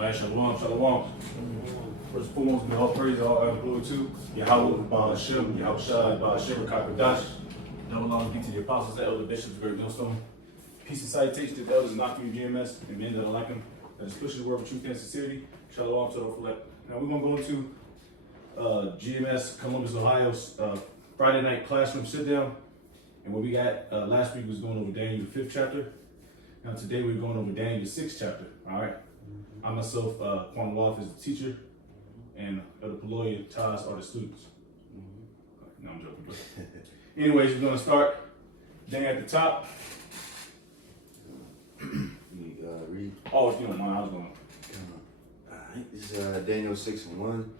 All right, shalom, shalom. First and foremost, we all praise, all honor, glory to Yahweh, Ba'ashem, Yahweh Shai, Ba'ashem, Rakakadash. Now belongs be to the apostles, the elder bishops, the great millstone. Peace and salutation to the elders, not through GMS, and men that are like them, that is pushing the word of truth and sincerity. Shalom to the reflect. Now we're going to go into GMS, Columbus, Ohio's Friday night classroom sit down. And what we got last week was going over Daniel, the 5th chapter. Now today we're going over Daniel, the 6th chapter. All right. I myself, Quan Wolf, is the teacher, and Elder Peloy and Taz are the students. No, I'm joking. But anyways, we're going to start. Then at the top. Read. Oh, if you don't mind, I was going. Alright, this is Daniel 6:1.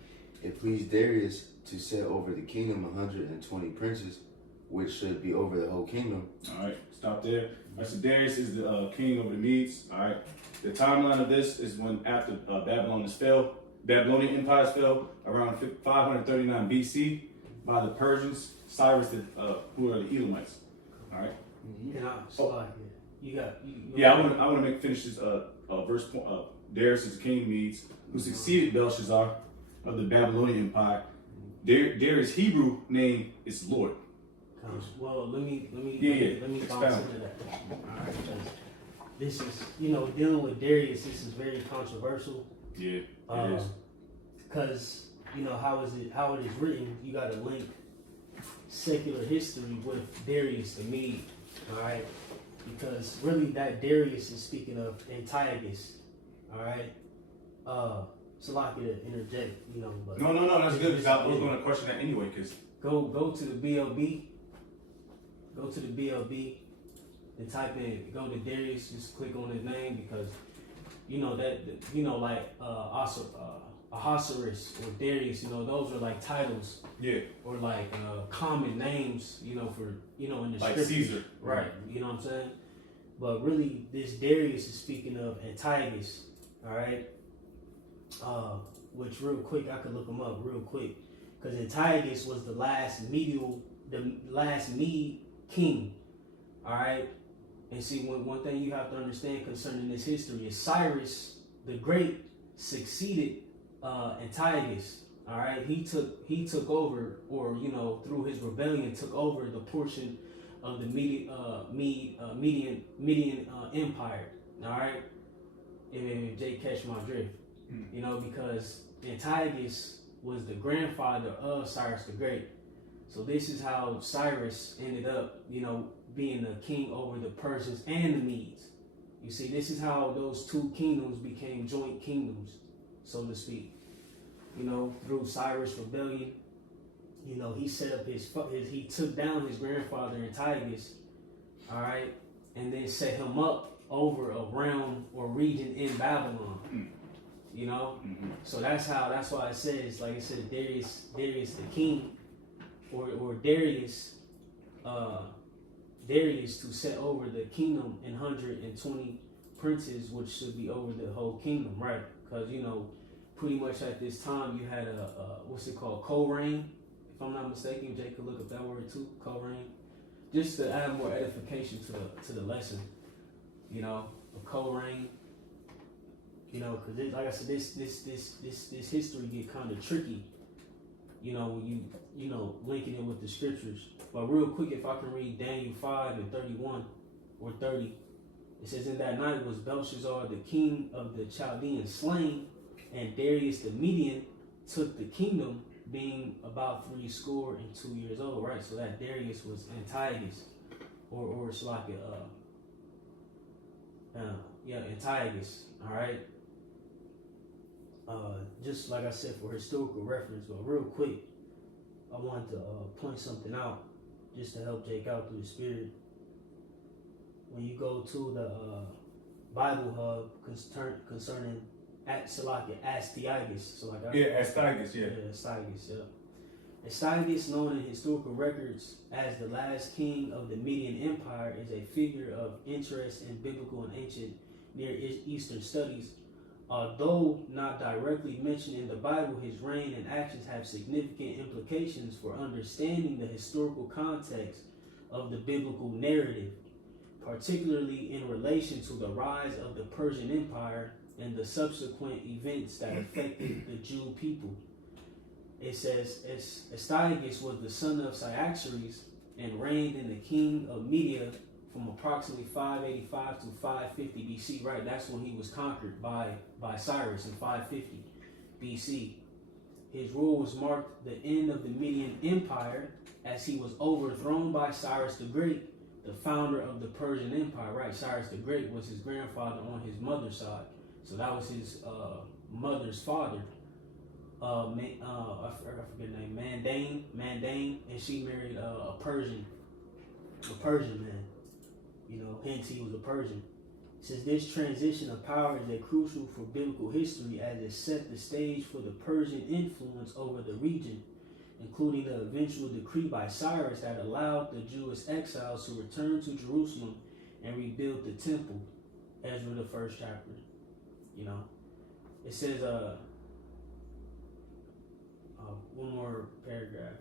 It pleased Darius to set over the kingdom 120 princes, which should be over the whole kingdom. All right, stop there. All right, so Darius is the king over the Medes. All right, the timeline of this is when after Babylonian empires fell around 539 BC by the Persians, Cyrus, who are the Edomites. All right. I want to finish this verse. Darius is the king of Medes, who succeeded Belshazzar of the Babylonian Empire. Darius' Hebrew name is Lord. Well, let me bounce expound. into that. All right, because this is, dealing with Darius, this is very controversial. Yeah, it is. Because how it is written, you got to link secular history with Darius the Mede. All right, because really that Darius is speaking of Antiochus. All right, so like to interject, but No, that's good because I was going to question that anyway. Because go to the BLB. Go to the BLB and type in, go to Darius, just click on his name because Ahasuerus or Darius, those are like titles. Yeah. Or like common names, for in the like scriptures. Caesar. Right. You know what I'm saying? But really this Darius is speaking of Antiochus, all right? Which real quick, I could look him up real quick. Because Antiochus was the last Mede king, all right? And see, one thing you have to understand concerning this history is Cyrus the Great succeeded Antiochus, all right? He took over, or through his rebellion, took over the portion of the Median Empire, all right? If Jay catch my drift, because Antiochus was the grandfather of Cyrus the Great. So this is how Cyrus ended up, being the king over the Persians and the Medes. You see, this is how those two kingdoms became joint kingdoms, so to speak. Through Cyrus' rebellion, he set up he took down his grandfather Antiochus, all right, and then set him up over a realm or region in Babylon. So that's why it says, like it said, Darius the king, or Darius to set over the kingdom in 120 princes, which should be over the whole kingdom, right? Because pretty much at this time you had what's it called, co-reign, if I'm not mistaken. Jay could look up that word too, co-reign, just to add more edification to the lesson. A co-reign. Because like I said, this history get kind of tricky. When you linking it with the scriptures. But real quick, if I can read Daniel 5:31 or 30, it says, "In that night was Belshazzar, the king of the Chaldeans, slain, and Darius the Median took the kingdom, being about 62 years old." Right. So that Darius was Antiochus, or it's like Antiochus. All right. Just like I said, for historical reference, but real quick, I wanted to point something out just to help Jake out through the spirit. When you go to the Bible Hub concerning Astyages, Astyages, yeah. Astyages, yeah. Astyages, known in historical records as the last king of the Median Empire, is a figure of interest in biblical and ancient Near Eastern studies. Although not directly mentioned in the Bible, his reign and actions have significant implications for understanding the historical context of the biblical narrative, particularly in relation to the rise of the Persian Empire and the subsequent events that affected the Jew people. It says Astyages was the son of Cyaxares and reigned in the king of Media from approximately 585 to 550 BC. Right, that's when he was conquered by Cyrus in 550 BC. His rule was marked the end of the Median Empire as he was overthrown by Cyrus the Great, the founder of the Persian Empire. Right, Cyrus the Great was his grandfather on his mother's side, so that was his mother's father. I forget the name, Mandane, and she married a Persian man. You know, hence he was a Persian. Since this transition of power is a crucial for biblical history as it set the stage for the Persian influence over the region, including the eventual decree by Cyrus that allowed the Jewish exiles to return to Jerusalem and rebuild the temple. Ezra the first chapter. You know, it says one more paragraph.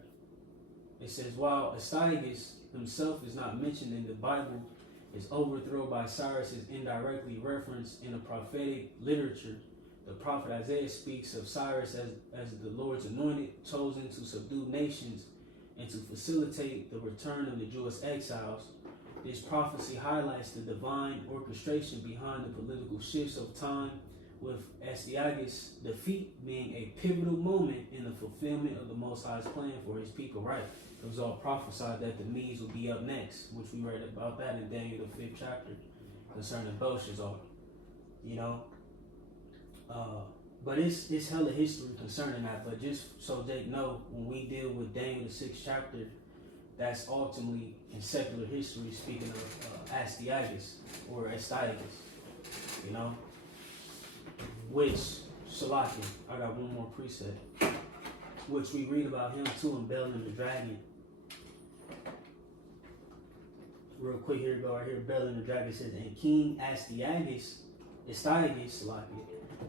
It says, while Astyages himself is not mentioned in the Bible, his overthrow by Cyrus is indirectly referenced in the prophetic literature. The prophet Isaiah speaks of Cyrus as the Lord's anointed, chosen to subdue nations and to facilitate the return of the Jewish exiles. This prophecy highlights the divine orchestration behind the political shifts of time, with Astyages' defeat being a pivotal moment in the fulfillment of the Most High's plan for his people. Right, it was all prophesied that the Medes would be up next, which we read about that in Daniel the 5th chapter concerning Belshazzar. You know, but it's hella history concerning that. But just so they know, when we deal with Daniel the 6th chapter, that's ultimately in secular history speaking of Astyages or Astyages. You know. Which, Shalakin, I got one more precept, which we read about him too in Bel and the Dragon. Real quick, here we go, right here. Bel and the Dragon says, and King Astyages, Shalakin,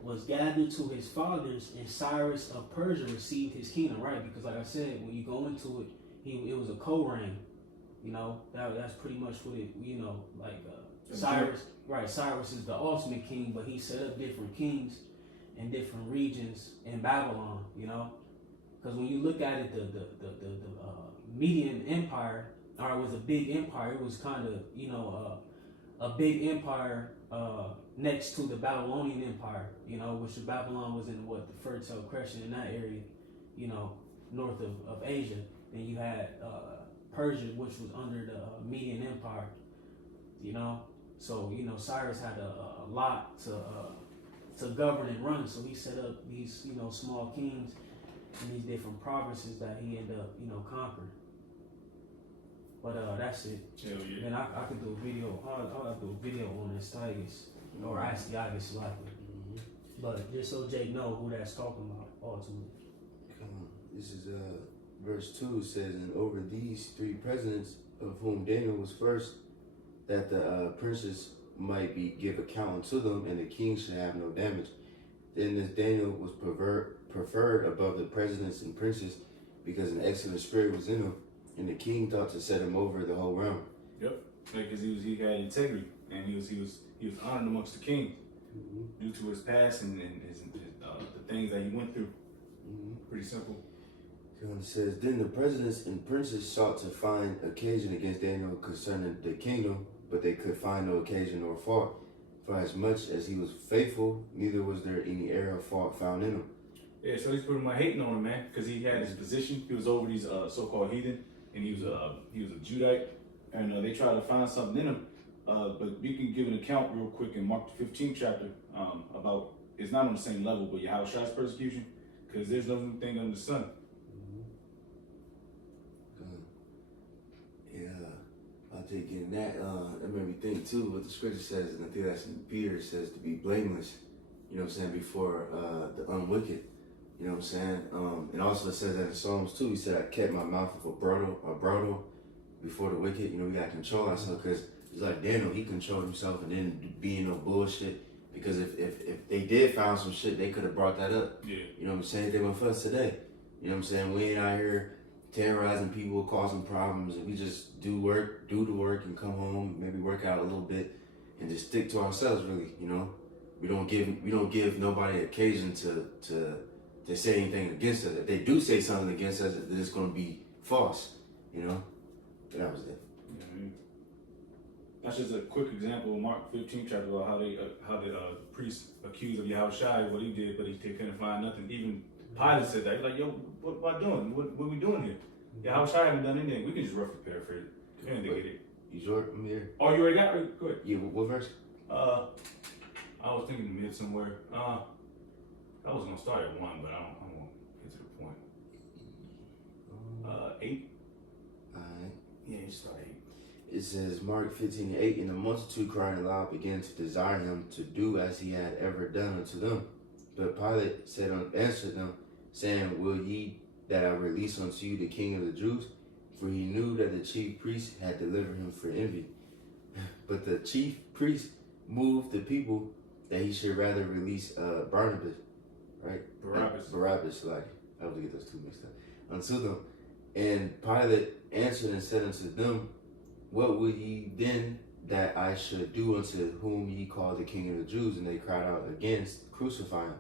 was gathered to his fathers, and Cyrus of Persia received his kingdom, right? Because like I said, when you go into it, it was a co-reign. You know, that's pretty much what it, you know, like Cyrus, right? Cyrus is the ultimate king, but he set up different kings in different regions in Babylon. You know, because when you look at it, the Median Empire, or it was a big empire. It was kind of, you know, a big empire next to the Babylonian Empire. You know, which Babylon was in the Fertile Crescent in that area. You know, north of Asia. Then you had Persia, which was under the Median Empire. You know. So, you know, Cyrus had a lot to govern and run. So he set up these, you know, small kings in these different provinces that he ended up, you know, conquering. But that's it. Hell yeah. And I could do a video. I'll do a video on Astyages or Astyages likely. But just so Jake know who that's talking about ultimately. This is verse 2 says, and over these 3 presidents, of whom Daniel was first, that the princes might give account to them, and the king should have no damage. Then this Daniel was preferred above the presidents and princes, because an excellent spirit was in him, and the king thought to set him over the whole realm. Yep, because he had integrity, and he was honored amongst the kings due to his past and his the things that he went through. Pretty simple. It says, then the presidents and princes sought to find occasion against Daniel concerning the kingdom, but they could find no occasion or fault. For as much as he was faithful, neither was there any error or fault found in him. Yeah, so he's pretty much hating on him, man, because he had his position. He was over these so-called heathen, and he was a Judite, and they tried to find something in him. But we can give an account real quick in Mark the 15th chapter about, it's not on the same level, but Yahushua's persecution, because there's no new thing under the sun. I'll take in that. That made me think too what the scripture says, and I think that's in Peter, says to be blameless, you know what I'm saying, before the unwicked, you know what I'm saying? And also it says that in Psalms too, he said, I kept my mouth of a bridle before the wicked. You know, we got to control ourselves, because it's like Daniel, he controlled himself and didn't be in no bullshit, because if they did find some shit, they could have brought that up. Yeah. You know what I'm saying? They went for us today. You know what I'm saying? We ain't out here terrorizing people, causing problems, and we just do the work and come home, maybe work out a little bit and just stick to ourselves, really, you know? We don't give nobody occasion to say anything against us. If they do say something against us, then it's gonna be false. You know. But that was it. Mm-hmm. That's just a quick example of Mark 15 chapter about how the priest accused of Yahushua what he did, but they couldn't find nothing. Even Pilate said that. He's like, yo, what am I doing? What we doing here? Yahushua haven't done anything. We can just roughly paraphrase it. We didn't get it. You sure? I'm here. Oh, you already got it? Go ahead. Yeah, what verse? I was thinking mid somewhere. I was gonna start at 1, but I won't get to the point. 8. Alright. Yeah, you start 8. It says Mark 15:8, and the multitude crying aloud began to desire him to do as he had ever done unto them. But Pilate answered them, saying, Will ye that I release unto you the King of the Jews? For he knew that the chief priests had delivered him for envy. But the chief priest moved the people that he should rather release Barnabas, right? Barabbas, like I have to get those two mixed up. Unto them. And Pilate answered and said unto them, What will ye then that I should do unto whom ye call the King of the Jews? And they cried out against, Crucify him.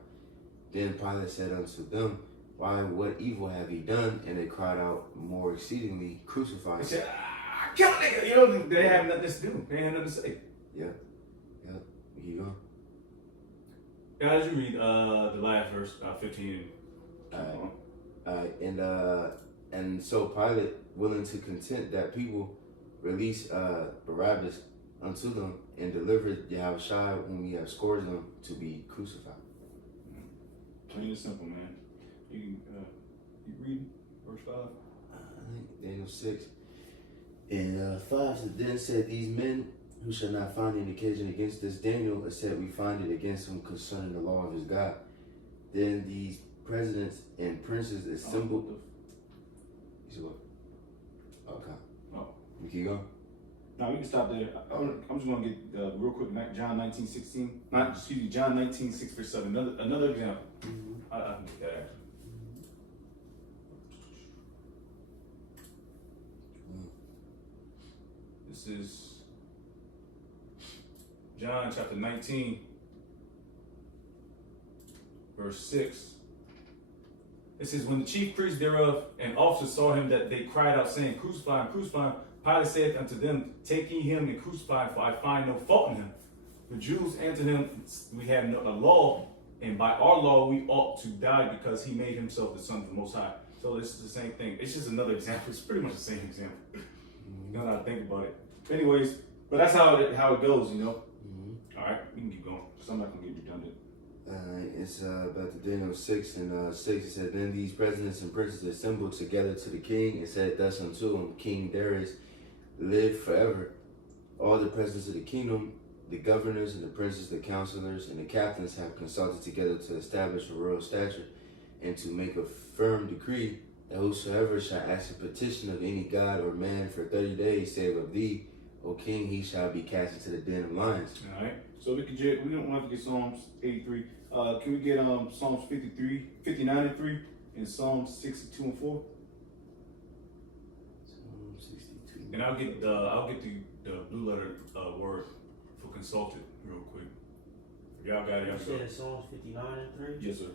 Then Pilate said unto them, Why, what evil have he done? And they cried out more exceedingly, Crucify him. They said, kill a nigga. You know, they have nothing to do. They have nothing to say. Yeah. Keep going. Guys, you read the last verse, 15. And so Pilate, willing to content that people, released Barabbas unto them and delivered Yahushua, whom he had scourged them, to be crucified. Plain and simple, man. You read verse 5? I think Daniel 6. And 5, then said these men who shall not find any occasion against this Daniel, except we find it against him concerning the law of his God. Then these presidents and princes assembled. You see what? Okay. Oh. We keep going? No, we can stop there. I'm just going to get real quick, John 19:16. John 19:6 verse 7. Another example. I can get that actually. This is John chapter 19, verse 6. It says, When the chief priests thereof and officers saw him, that they cried out, saying, Crucify him, crucify him. Pilate said unto them, Take ye him and crucify him, for I find no fault in him. The Jews answered him, We have a law, and by our law we ought to die, because he made himself the Son of the Most High. So it's the same thing. It's just another example. It's pretty much the same example. You know how to think about it. Anyways, but that's how it goes, you know. All right, we can keep going. So I'm not gonna get redundant. It's about the Daniel 6 and 6. It said, Then these presidents and princes assembled together to the king and said thus unto him, King Darius, live forever. All the presidents of the kingdom, the governors and the princes, the counselors and the captains have consulted together to establish a royal statute and to make a firm decree that whosoever shall ask a petition of any god or man for 30 days, save of thee, O king, he shall be cast into the den of lions. All right. So we don't have to get Psalms 83. Can we get Psalms 59 and 3, and Psalms 62 and 4? Psalm 62. And I'll get the blue letter word for consulted real quick. If y'all got it, y'all You go. said Psalms 59 and 3? Yes, sir.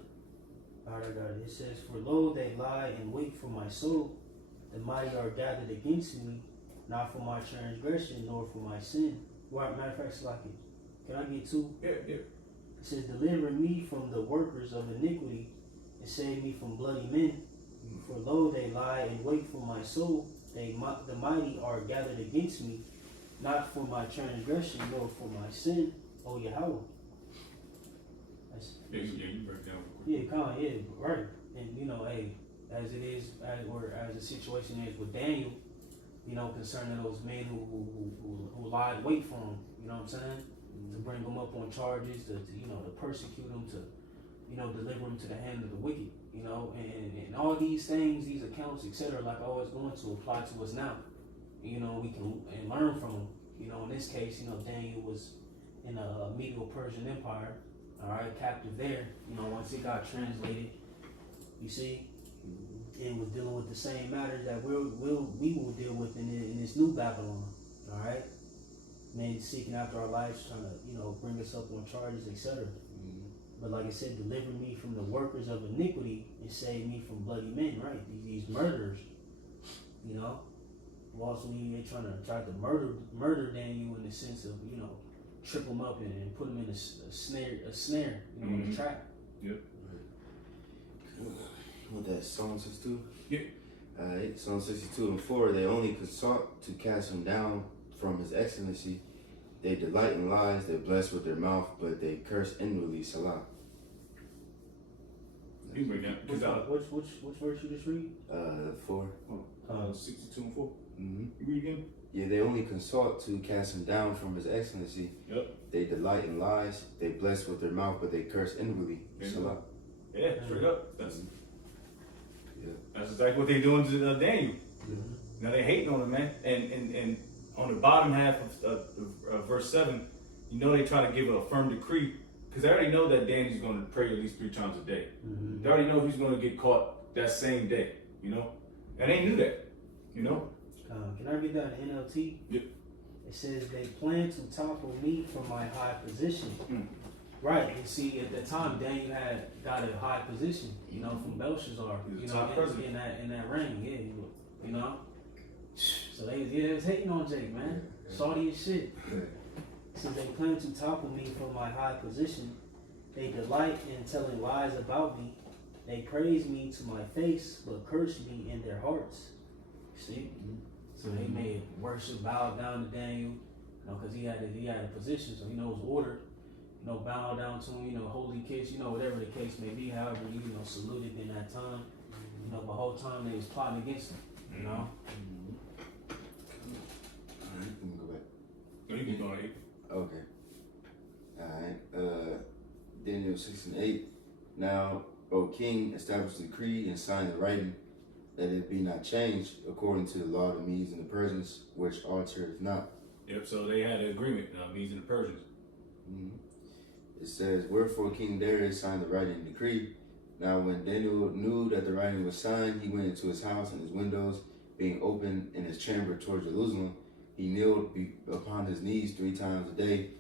Alright, I got it. It says, For lo, they lie and wait for my soul. The mighty are gathered against me, not for my transgression, nor for my sin. Right, matter of fact, Slaki, can I get 2? Yeah. It says, Deliver me from the workers of iniquity, and save me from bloody men. For lo, they lie and wait for my soul. The mighty are gathered against me, not for my transgression, nor for my sin. O Yahweh. Yeah, you break down real quick. Yeah, right. And you know, hey, as it is, as the situation is with Daniel, you know, concerning those men who lied, wait for him. You know what I'm saying? To bring them up on charges, to persecute them, to deliver them to the hand of the wicked. You know, and all these things, these accounts, etc. Like I was going to apply to us now. You know, we can learn from them. You know, in this case, you know, Daniel was in a medieval Persian Empire. All right, captive there. You know, once it got translated, you see, and was dealing with the same matters that we will deal with in this new Babylon. All right, men seeking after our lives, trying to, bring us up on charges, etc. But like I said, deliver me from the workers of iniquity and save me from bloody men, right? These murderers, Also, they try to murder Daniel in the sense of, trip him up and put him in a snare, in a trap. Yep. What that, Psalm 62? Yeah. Alright, Psalm 62 and 4, they only consult to cast him down from his excellency. They delight in lies, they bless with their mouth, but they curse inwardly, Salah. You can bring that. Which verse you just read? 4. 62 and 4. Mm-hmm. You read again? Yeah, they only consult to cast him down from his excellency. Yep. They delight in lies, they bless with their mouth, but they curse inwardly, Salah. Yeah, straight up. That's Yeah. exactly what they doing to Daniel. Mm-hmm. Now they hating on him, man. And on the bottom half of verse 7, they try to give a firm decree because they already know that Daniel's going to pray at least 3 times a day. Mm-hmm. They already know he's going to get caught that same day, and they knew that, Can I read that in NLT? Yep. It says they plan to topple me from my high position. Mm. Right, and see, at the time, Daniel had got a high position, from Belshazzar, He was the top president. in that reign, So they was hating on Jake, man. Salty as shit. Since they plan to topple me from my high position, they delight in telling lies about me. They praise me to my face, but curse me in their hearts. See? So they made worship, bow down to Daniel, because he had a position, so he knows order. Bow down to him, holy kiss, whatever the case may be, however you, saluted in that time. The whole time they was plotting against him, Alright, let me go back. No, you can go on 8. Okay. Alright. Daniel 6 and 8. Now, O king, establish the decree and sign the writing, that it be not changed according to the law of the Medes and the Persians, which altereth not. Yep, so they had an agreement, Medes and the Persians. Mm-hmm. It says, wherefore King Darius signed the writing and decree. Now when Daniel knew that the writing was signed, he went into his house, and his windows being open in his chamber toward Jerusalem, he kneeled upon his knees 3 times a day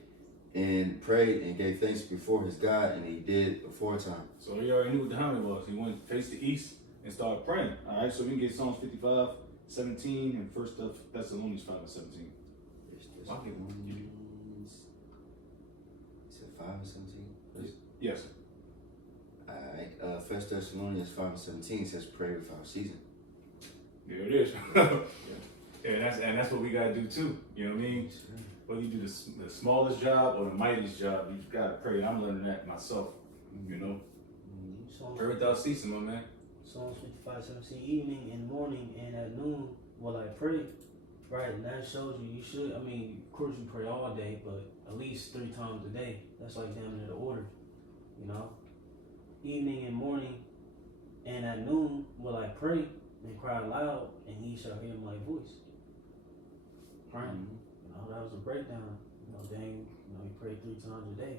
and prayed and gave thanks before his God, and he did aforetime. So he already knew what the helmet was. He went face the east and started praying. All right, so we can get Psalms 55, 17, and 1 Thessalonians 5 and 17. I'll get one. Is it 5 and 17? Yes. Alright, 1 Thessalonians 5 and 17 says pray without ceasing. There it is. Yeah, and that's what we gotta do too. You know what I mean? Whether you do the smallest job or the mightiest job, you gotta pray. I'm learning that myself. Pray without ceasing, my man. Psalms 55:17, evening and morning and at noon will I pray. Right, and that shows you should, of course you pray all day, but at least 3 times a day. That's like damn near the order, Evening and morning and at noon will I pray and cry aloud, and he shall hear my voice. Praying. Mm-hmm. That was a breakdown. Daniel, he prayed 3 times a day.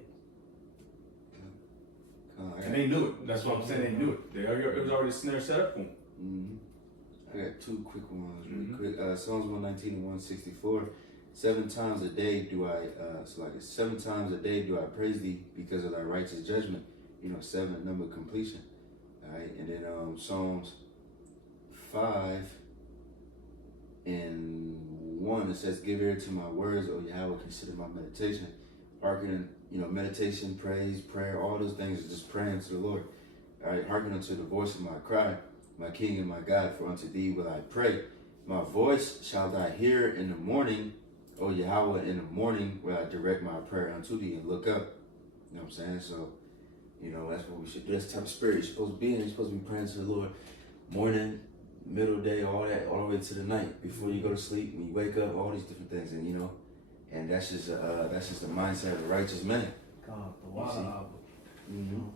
And they knew it. That's what I'm saying. They knew it. It was already a snare set up for them. Mm-hmm. I got 2 quick ones really quick. Psalms 119 and 164. 7 times a day do I, 7 times a day do I praise thee because of thy righteous judgment. 7 number of completion. All right, and then Psalms 5 and 1, it says, give ear to my words, O Yahweh, consider my meditation. Hearken, meditation, praise, prayer, all those things are just praying to the Lord. All right, hearken unto the voice of my cry, my King and my God, for unto thee will I pray. My voice shalt thou hear in the morning, O Yahweh, in the morning will I direct my prayer unto thee and look up. You know what I'm saying? So, that's what we should do. That's the type of spirit you're supposed to be in. You're supposed to be praying to the Lord morning, middle day, all that, all the way to the night, before you go to sleep, when you wake up, all these different things. And, and that's just the mindset of a righteous man. God, the water album. Mm-hmm.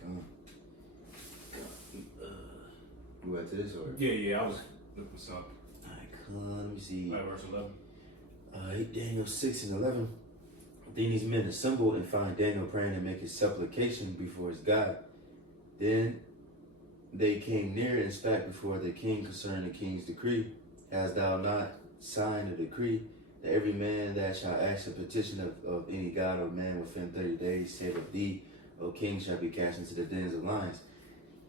Come. You went to this or? Yeah, I was looking for something. Alright, come, let me see. Verse 11. Daniel 6 and 11. Then these men assembled and find Daniel praying and making supplication before his God. Then they came near and spake before the king concerning the king's decree. Hast thou not signed a decree that every man that shall ask a petition of any god or man within 30 days, save of thee, O king, shall be cast into the dens of lions.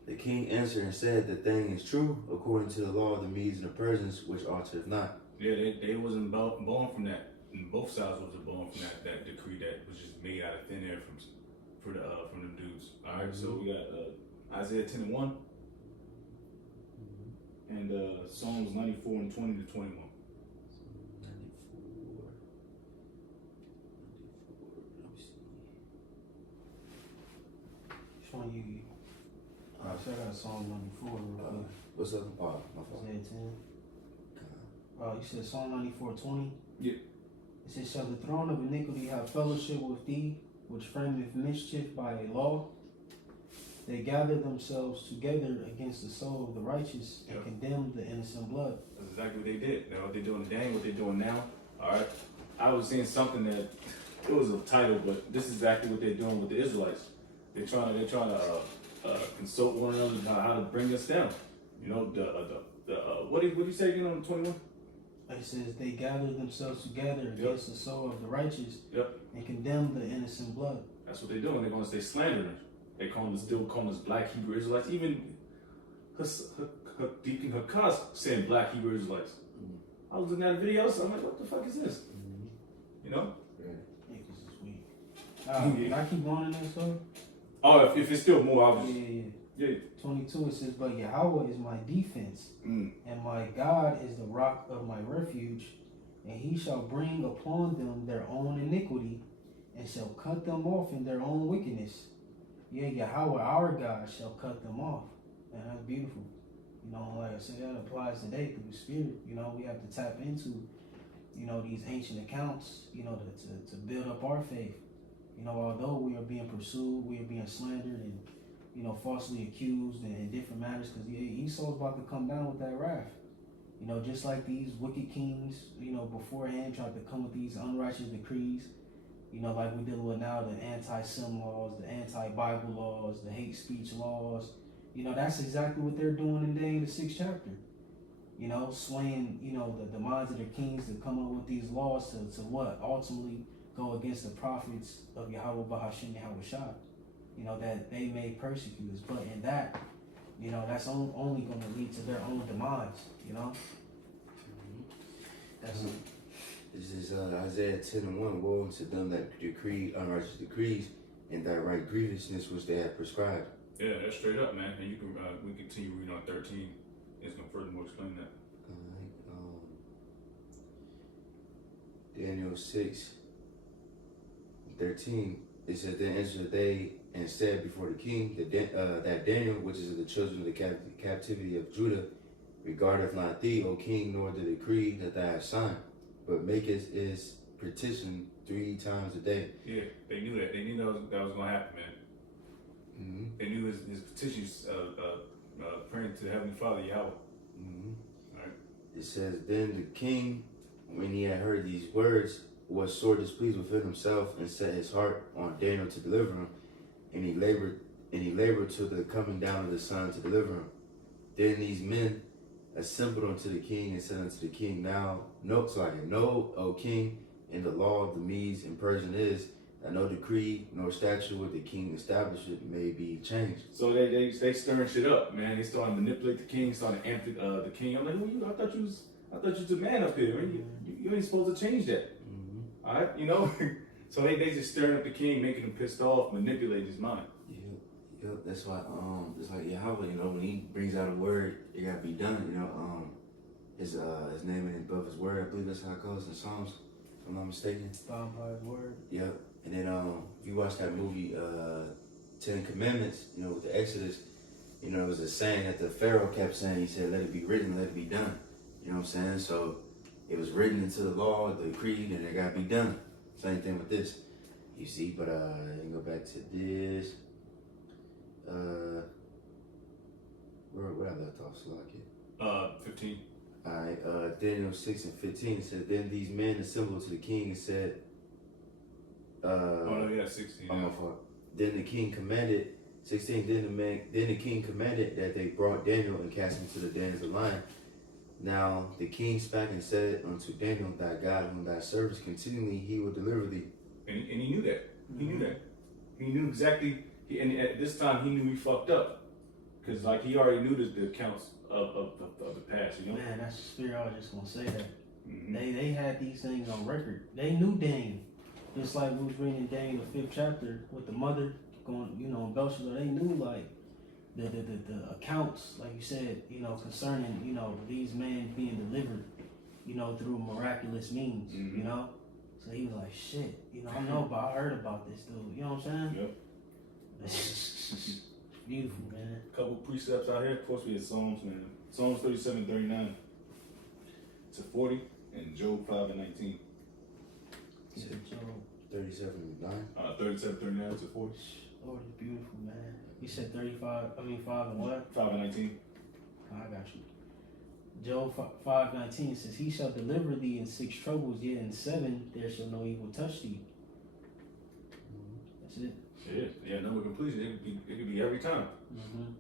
The king answered and said, the thing is true, according to the law of the Medes and the Persians, which altereth not. Yeah, they wasn't born from that. And both sides wasn't born from that decree that was just made out of thin air from them dudes. All right, so we got Isaiah 10:1 and Psalms 94:20 to 21. 94. Let me see. Which one you? Alright, so I got Psalm 94 real quick. What's up? Oh, my fault. Isaiah 10. You said Psalm 94:20? Yeah. It says, shall the throne of iniquity have fellowship with thee, which frameth mischief by a law? They gather themselves together against the soul of the righteous and condemn the innocent blood. That's exactly what they did. That's what they're doing then, what they're doing now. All right. I was seeing something that it was a title, but this is exactly what they're doing with the Israelites. They're trying to consult one another about how to bring us down. You know, what do you say again on 21? It says they gather themselves together against the soul of the righteous and condemn the innocent blood. That's what they're doing. They're going to stay slandering. They still calling us black Hebrew Israelites. Even Deacon Hakas saying black Hebrew Israelites. I was looking at videos. I'm like, what the fuck is this? You know? Yeah, because it's weak. Can I keep going in that story? Oh, if it's still more, I'll just... Yeah. 22, it says, but Yahweh is my defense, and my God is the rock of my refuge, and he shall bring upon them their own iniquity, and shall cut them off in their own wickedness. Yeah, Yahweh, our God, shall cut them off. And that's beautiful. You know, like I said, that applies today through the Spirit. You know, we have to tap into, you know, these ancient accounts, you know, to build up our faith. You know, although we are being pursued, we are being slandered and, you know, falsely accused and in different matters, because Esau's about to come down with that wrath. You know, just like these wicked kings, you know, beforehand tried to come with these unrighteous decrees, you know, like we're dealing with now, the anti-Sim laws, the anti-Bible laws, the hate speech laws. You know, that's exactly what they're doing in Daniel the 6th chapter. You know, swaying, you know, the minds of their kings to come up with these laws to what? Ultimately go against the prophets of Yahweh Bahashim Yahweh Shah. You know, that they may persecute us. But in that, you know, that's only going to lead to their own demise, you know? That's This is Isaiah 10:1. Woe unto them that decree unrighteous decrees and that right grievousness which they have prescribed. Yeah, that's straight up, man. And you can we continue reading on 13. It's gonna furthermore explain that. Daniel 6:13. It says, then answered they and said before the king that Daniel, which is of the children of the captivity of Judah, regardeth not thee, O king, nor the decree that thou hast signed, but maketh his petition 3 times a day. Yeah, they knew that. They knew that was gonna happen, man. They knew his petitions, praying to the Heavenly Father, Yahweh. All right. It says, then the king, when he had heard these words, was sore displeased within himself, and set his heart on Daniel to deliver him, and he labored till the coming down of the sun to deliver him. Then these men assembled unto the king and said unto the king, know, O king, in the law of the Medes and Persians is that no decree nor statute with the king established may be changed. So they stirring shit up, man. They starting to manipulate the king, starting to amp the king. I'm like, who you? I thought you was the man up here, man. You ain't supposed to change that. All right, you know. So they just stirring up the king, making him pissed off, manipulating his mind. Yep. That's why it's like Yahweh, you know, when he brings out a word, it gotta be done. You know, his name and above his word. I believe that's how it goes in Psalms, if I'm not mistaken. bound by his word. Yep. And then if you watch that movie, 10 Commandments, you know, with the Exodus, you know, it was a saying that the Pharaoh kept saying. He said, let it be written, let it be done. You know what I'm saying? So it was written into the law, the creed, and it gotta be done. Same thing with this, you see. But you can go back to this. Where I left off, Slakia? 15. Alright, Daniel 6:15, it said, then these men assembled to the king and said, 16. My fault. Then the king commanded, 16, then the king commanded that they brought Daniel and cast him to the dens of lion. Now the king spake and said unto Daniel, thy God whom thou servest continually, he will deliver thee. And he knew that. He knew that. He knew exactly. And at this time, he knew he fucked up. Because, like, he already knew the accounts of the past, you know? Man, that's the spirit. I was just gonna say that. Mm-hmm. They had these things on record. They knew Daniel. Just like we was reading Daniel the 5th chapter with the mother going, you know, in Belshazzar. They knew like the accounts, like you said, you know, concerning, you know, these men being delivered, you know, through miraculous means, you know. So he was like, shit, you know, I heard about this dude. You know what I'm saying? Yep. It's beautiful, man. Couple precepts out here. Of course, we had Psalms, man. Psalms 37:39 to 40, and Job 5:19. Yeah, Job. 37:9. 37:39 to 40. Lord is beautiful, man. You said 5 and what? 5:19. I got you. Job 5:19 says, he shall deliver thee in 6 troubles, yet in 7 there shall no evil touch thee. That's it. Yeah, number completion. It could be every time. Mm-hmm.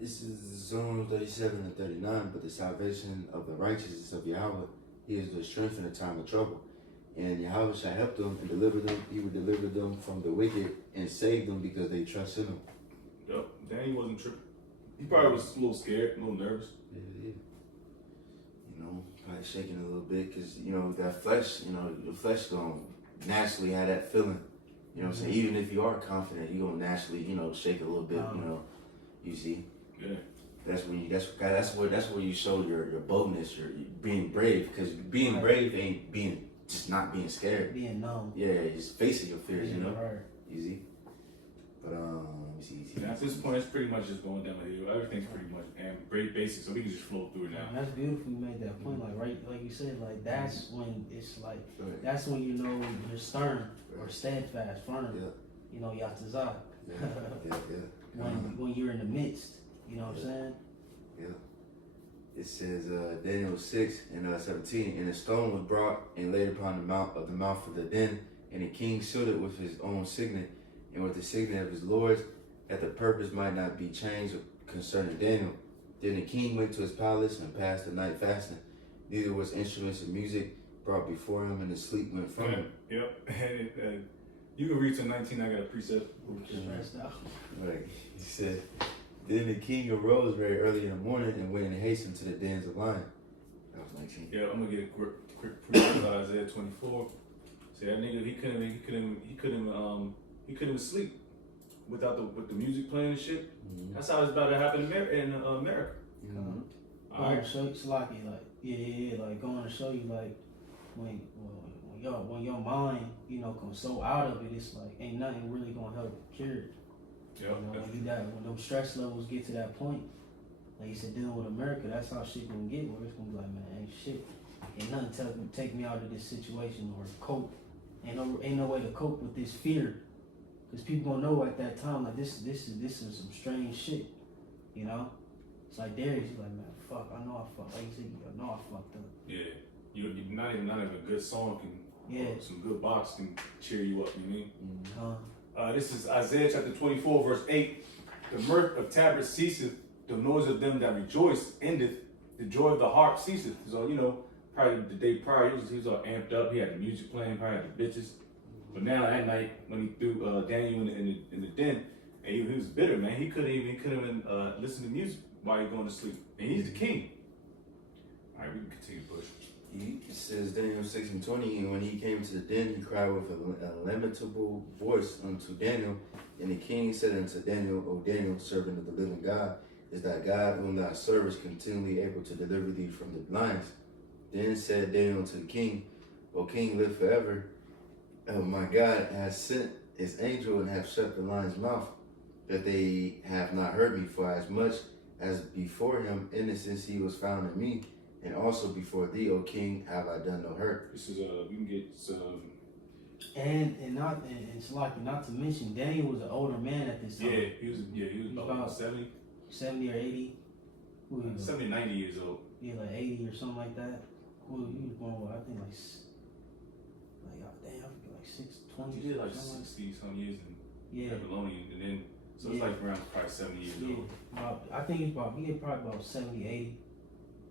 This is Psalm 37 and 39. But the salvation of the righteousness of Yahweh, he is the strength in the time of trouble. And Yahweh shall help them and deliver them. He will deliver them from the wicked and save them because they trust in him. Yep. Danny wasn't tripping. He probably was a little scared, a little nervous. Yeah. You know, probably shaking a little bit because, you know, that flesh, you know, the flesh going to naturally have that feeling. You know what I'm saying? Even if you are confident, you're going to naturally, you know, shake a little bit, you know, you see? Yeah. That's where you show your boldness, your being brave, because being brave ain't being just not being scared. Being numb. Yeah, just facing your fears, you know. Right. Easy. But let me see. And at this point, it's pretty much just going down the hill. Everything's pretty much great basic, so we can just flow through it now. And that's beautiful. You made that point, like you said, like that's when it's like that's when you know you're stern or steadfast, firm. Yeah. You know, Yatazah. Yeah. When you're in the midst, you know what I'm saying? Yeah. It says Daniel 6 and 17, and a stone was brought and laid upon the mouth of the den, and the king sealed it with his own signet and with the signet of his lords, that the purpose might not be changed concerning Daniel. Then the king went to his palace and passed the night fasting. Neither was instruments of music brought before him, and the sleep went from him. Yep. And you can read to 19. I got a precept. Stressed out. Right. He said, then the king arose very early in the morning and went and hastened to the dens of lions. That was 19. Yeah, I'm gonna get a quick precept of Isaiah 24. See that nigga, he couldn't sleep with the music playing and shit. Mm-hmm. That's how it's about to happen in America. Mm-hmm. All right. Show you, like going to show you, like when your mind, you know, comes so out of it, it's like ain't nothing really gonna help cure it. Yeah. You know, when those stress levels get to that point, like you said, dealing with America, that's how shit gonna get. Where it's gonna be like, man, ain't shit, ain't nothing take me out of this situation or cope. Ain't no way to cope with this fear, because people gonna know at that time like this is some strange shit, you know. It's like Darius, he's like, man, fuck, I know I fucked. Like you said, I know I fucked up. Yeah. You're not even a good song can. Yeah. Some good box can cheer you up. You mean? Mm-hmm. This is Isaiah chapter 24, verse 8. The mirth of tabrets ceaseth, the noise of them that rejoice endeth, the joy of the harp ceaseth. So, you know, probably the day prior, he was all amped up. He had the music playing, probably had the bitches. But now at night, when he threw Daniel in the den, and he was bitter, man. He couldn't even listen to music while he going to sleep. And he's the king. All right, we can continue to push. It says Daniel 6 and 20, and when he came to the den, he cried with a lamentable voice unto Daniel. And the king said unto Daniel, O Daniel, servant of the living God, is thy God whom thou servest continually able to deliver thee from the lions? Then said Daniel unto the king, O king, live forever. My God has sent his angel and have shut the lion's mouth, that they have not hurt me, for as much as before him innocence he was found in me. And also before thee, O king, have I done no hurt. This is we can get And it's like not to mention Daniel was an older man at this time. he was about 70 or 80. 70, 90 years old. Yeah, like 80 or something like that. He was born with, I think like damn, I forget, like 20. He did like something 60 some years in yeah. Babylonian, and then so it's like around probably 70 years old. I think he probably about 70, 80.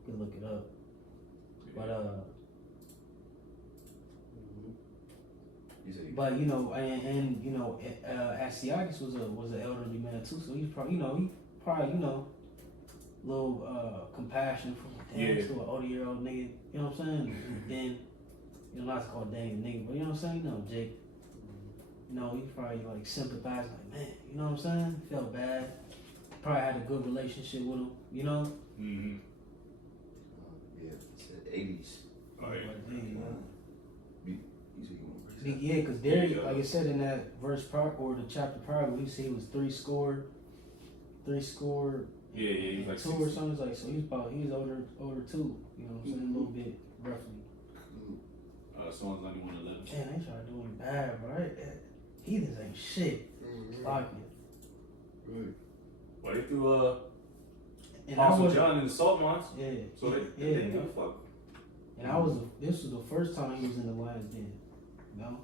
You can look it up. But but you know, and you know, Astyages was an elderly man too, so he's probably you know, little compassion for him to an 80-year-old nigga. You know what I'm saying? And then you know, not to call Daniel nigga, but you know what I'm saying? You know, Jake. You know, he probably like sympathized, like man, you know what I'm saying? Felt bad. Probably had a good relationship with him. You know. Mm-hmm. Yeah, it's the 80s. Oh, yeah. Yeah, because there, like I said in that verse prior, or the chapter prior, when he said he was three score. Yeah, he was like 2 or something. Like, so he's older too. You know what I'm saying? A little bit roughly. Psalms 91:11. Man, they try to do him bad, bro. Heathens ain't shit. Fuck it. Right. Well, they threw And Apostle John in the salt mines. Yeah. So they didn't give a fuck. And this was the first time he was in the lion's den. You know?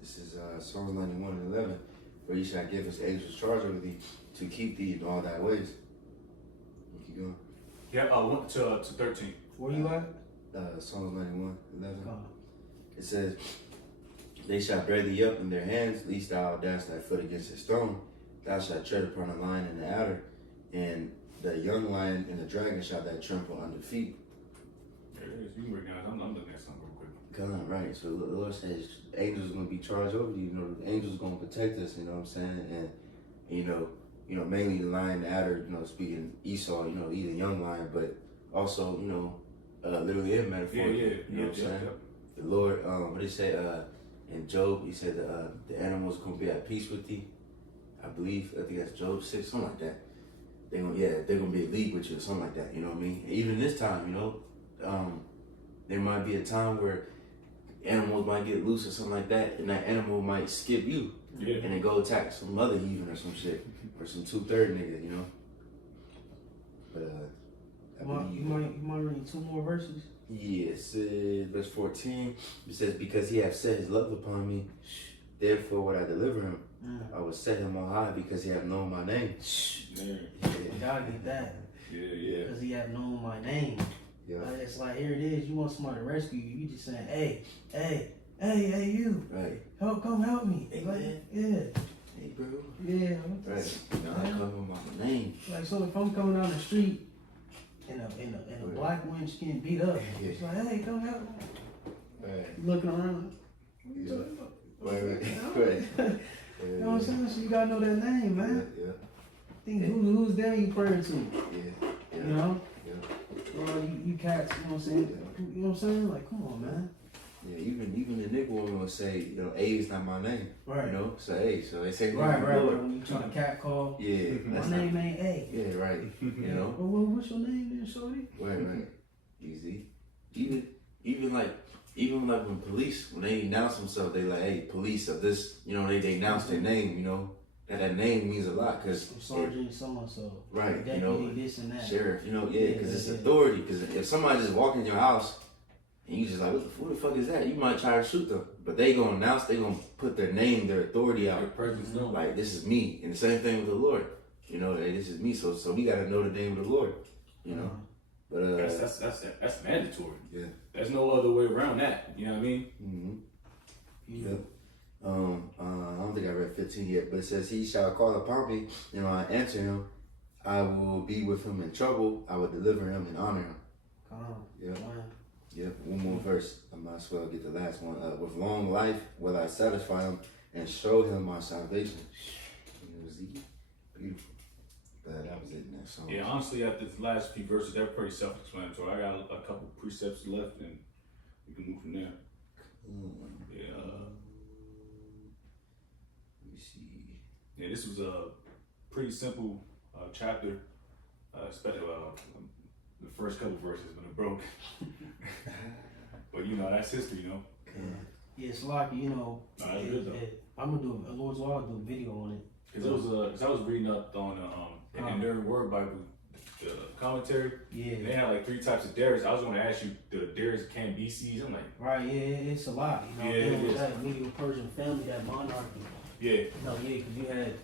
This is Psalms 91:11. For he shall give his angels charge over thee to keep thee in all thy ways. Keep going. Yeah, I went to 13. Where you at? Psalms 91:11. It says, they shall bear thee up in their hands, lest thou dash thy foot against a stone. Thou shalt tread upon the lion and the adder, and the young lion and the dragon shall thou trample under feet. There it is. You can break down. I'm looking at something real quick. God, right. So the Lord says angels are gonna be charged over you. You know, the angels gonna protect us. You know what I'm saying? And you know, mainly the lion, the adder. You know, speaking Esau. You know, he's a young lion, but also literally in metaphor. Yeah. You know what I'm saying? The Lord, what did he say? In Job, he said the animals gonna be at peace with thee. I think that's Job 6, something like that. They're gonna be in league with you or something like that. You know what I mean? Even this time, there might be a time where animals might get loose or something like that, and that animal might skip you, and then go attack some other heathen or some shit, or some 2/3 nigga, you know. But You might read 2 more verses. Yes, verse 14. It says, because he hath set his love upon me, therefore would I deliver him. I will set him on high because he hath known my name. You gotta get that. Yeah. Because he have known my name. Yeah. It's like, here it is. You want somebody to rescue you. You just saying, hey, you. Right. Come help me. Hey, like, man. yeah. Hey, bro. Yeah. Right. I call him by my name. Like, so if I'm coming down the street and a black wench getting beat up, it's like, hey, come help me. Right. Looking around. Yeah. Right. You know what I'm saying? So you gotta know that name, man. Yeah. Think who's there you praying to? Yeah. You know? Yeah. Well, you cats, you know what I'm saying? You know what I'm saying? Like, come on, man. Yeah, even the nigga woman will say, A is not my name. Right. You know? So A. So they say Right. When you trying to cat call, Yeah. my name ain't A. Yeah, right. You know? Well, what's your name then, shorty? Right. Easy. Even like when police, when they announce themselves, they like, hey, police of this, they announce their name, that name means a lot, cause Sergeant so-and-so. right, Deputy this and that. Sheriff, cause it's authority, cause if somebody just walk in your house and you just like, who the fuck is that? You might try to shoot them, but they gonna announce, they gonna put their name, their authority out. Their presence known. Like, this is me, and the same thing with the Lord, hey, this is me, so we gotta know the name of the Lord, But that's mandatory. Yeah. There's no other way around that. You know what I mean? Mm-hmm. Yep. I don't think I read 15 yet, but it says, he shall call upon me, I answer him. I will be with him in trouble. I will deliver him and honor him. Yep. One more verse. I might as well get the last one. With long life will I satisfy him and show him my salvation. It was beautiful. That was it in that song. Yeah, honestly, after the last few verses, they're pretty self-explanatory. I got a couple precepts left, and we can move from there. Yeah. Let me see. Yeah, this was a pretty simple chapter, especially the first couple verses when it broke. But that's history, Yeah, it's like, Nah, it's good though. I'm gonna do Lord's Law, do a video on it. Because I was reading up on in their Word Bible, the commentary. Yeah. And they had like 3 types of Darius. I was going to ask you the Darius Cambyses. I'm like, right, yeah, it's a lot. Yeah, it is. That Medial Persian family, that monarchy. yeah, Because you had,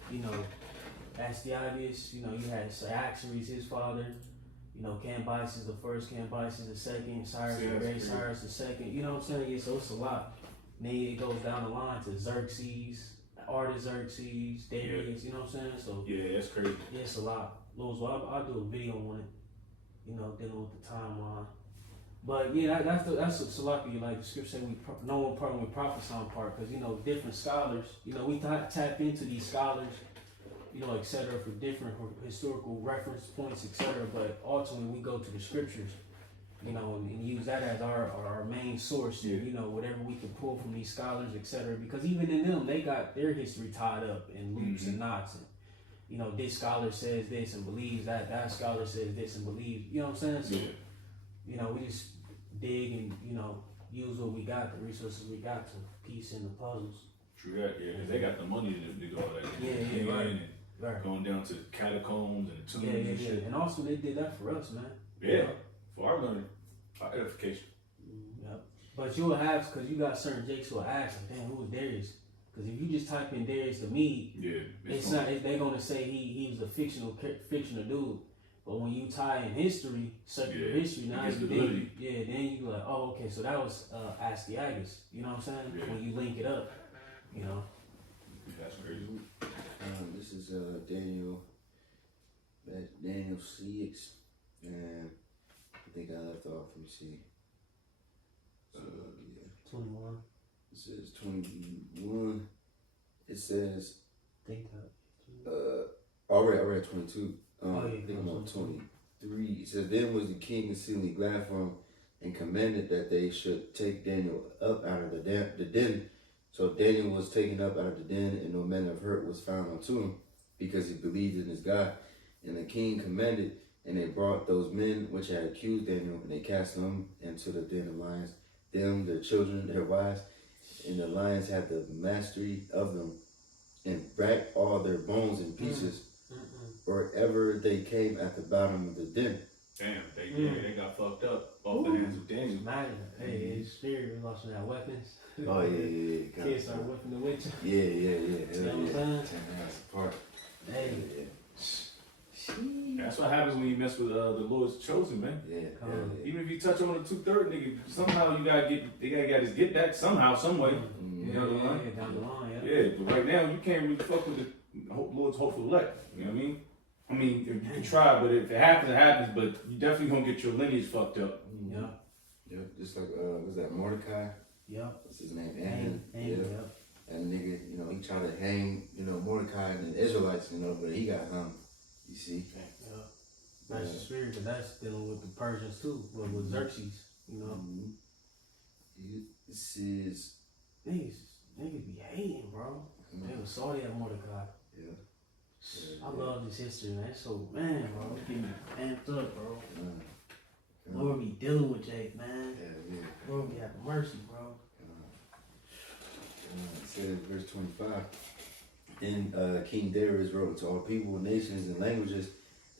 Astyages, you had Cyaxares, his father. You know, Cambyses the first, Cambyses the second, Cyrus Yeah, the that's Great, crazy. Cyrus the second. You know what I'm saying? Yeah, so it's a lot. Then it goes down the line to Xerxes, Artaxerxes, Darius. You know what I'm saying? So Yeah, that's crazy. yeah, it's a lot. Lord, well, I'll do a video on it. You know, dealing with the timeline. But yeah, that's a Salaki, like the scripture said, no one part with prophesying part, because you know different scholars. You know, we tap into these scholars, you know, etc. for different historical reference points, etc. But ultimately, we go to the scriptures, you know, and use that as our main source. Yeah. You know, whatever we can pull from these scholars, etc. Because even in them, they got their history tied up in loops and knots. And, you know, this scholar says this and believes that. That scholar says this and believes. You know what I'm saying? So, Yeah. you know, we just dig and, you know, use what we got, the resources we got to piece in the puzzles. True that, yeah, because they got the money to do all that. Yeah, right. And Right. going down to the catacombs and the tombs and Yeah. shit. And also they did that for us, man. Yeah, for our learning, our edification. Yep. But you'll have, because you got certain jakes who will ask, like, damn, who was Darius? Because if you just type in Darius the Mede, Yeah, it's not. They're gonna say he was a fictional dude. But when you tie in history, secular Yeah, history, now it gets you validity. then you like, oh, okay, so that was Astyages. You know what I'm saying? Yeah. When you link it up, you know. That's crazy. This is Daniel 6, and I think I left off. Let me see. Yeah. 21. It says 21. It says Think that. I read 22. Oh, yeah, I think I'm on 23. It says, then was the king exceedingly glad for him and commanded that they should take Daniel up out of the den. So Daniel was taken up out of the den, and no manner of hurt was found unto him, because he believed in his God. And the king commanded, and they brought those men which had accused Daniel, and they cast them into the den of lions, them, their children, their wives, and the lions had the mastery of them, and braked all their bones in pieces, wherever they came at the bottom of the den. Damn, they got fucked up off the hands of Daniel. Imagine, hey, his spirit was lost in that weapons. Oh yeah. Kids started whipping the witch. Yeah. You know what I'm saying? Tearing us apart. Hey. That's what happens when you mess with the Lord's chosen, man. Yeah. Even if you touch on the 2/3 nigga, somehow they gotta get back somehow, some way. Yeah, You know what I mean? down the line, yeah. Yeah, but right now you can't really fuck with the Lord's hopeful elect. You know what I mean? I mean, you can try, but if it happens, it happens. But you definitely gonna get your lineage fucked up. Yeah. Yep. Just like was that Mordecai? Yep. What's his name? Amen. Yep. And nigga, he tried to hang, Mordecai and the Israelites, but he got hung. You see? Yeah. That's the spirit, but that's dealing with the Persians too, with Xerxes, This is. Niggas be hating, bro. They was salty at Mordecai. Yeah. I love this history, man. So, man, bro, it get me amped up, bro. Lord be dealing with Jake, man. Yeah. Lord be having mercy, bro. It says, verse 25. Then King Darius wrote to all people, nations, and languages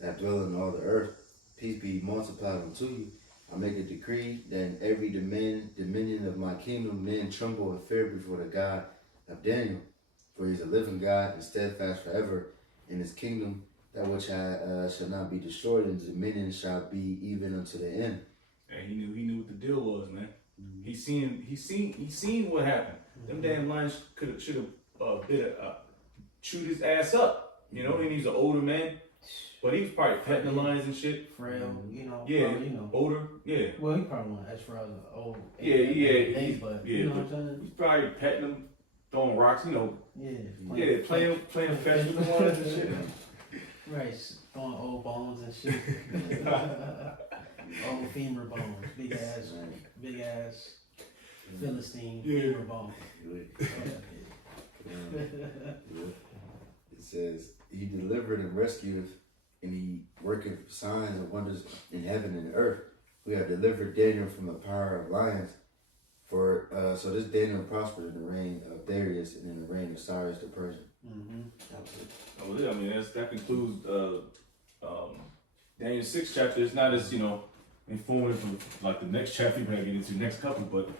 that dwell in all the earth, peace be multiplied unto you. I make a decree that in every dominion of my kingdom men tremble and fear before the God of Daniel, for he is a living God and steadfast forever in his kingdom. That which shall not be destroyed, and dominion shall be even unto the end. And he knew what the deal was, man. He seen what happened. Them damn lions should have chewed his ass up. You know, and he's an older man, but he was probably petting the lions and shit. Frail, Yeah, probably, older. Yeah. Well, he probably wasn't as frail as an old. But You know what I'm saying? he's probably petting them, throwing rocks. Yeah. Playing fetch with the lions and shit. Right, throwing old bones and shit. Old femur bones, big ass Philistine femur bones. It says, he delivered and rescued, and he worketh signs and wonders in heaven and earth. We have delivered Daniel from the power of lions. For so this Daniel prospered in the reign of Darius and in the reign of Cyrus the Persian. Oh, yeah, I mean that concludes Daniel 6 chapter. It's not as informative like the next chapter we're gonna get into the next couple, but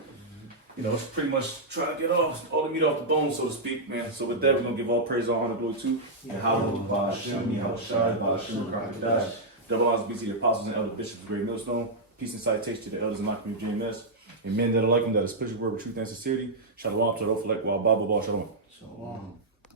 it's pretty much trying to get all the meat off the bone, so to speak, man. So with that, we're gonna give all praise, all honor, glory to Yahweh, Ba'ashem, Yahweh Shai, Ba'ashem, Rakadash, Double honors be to the apostles and elder bishops of Great Millstone. Peace and salutation to the elders in my community of GMS. And men that are like them, that are spiritual word with truth and sincerity. Shalom to the Shalom. Shalom.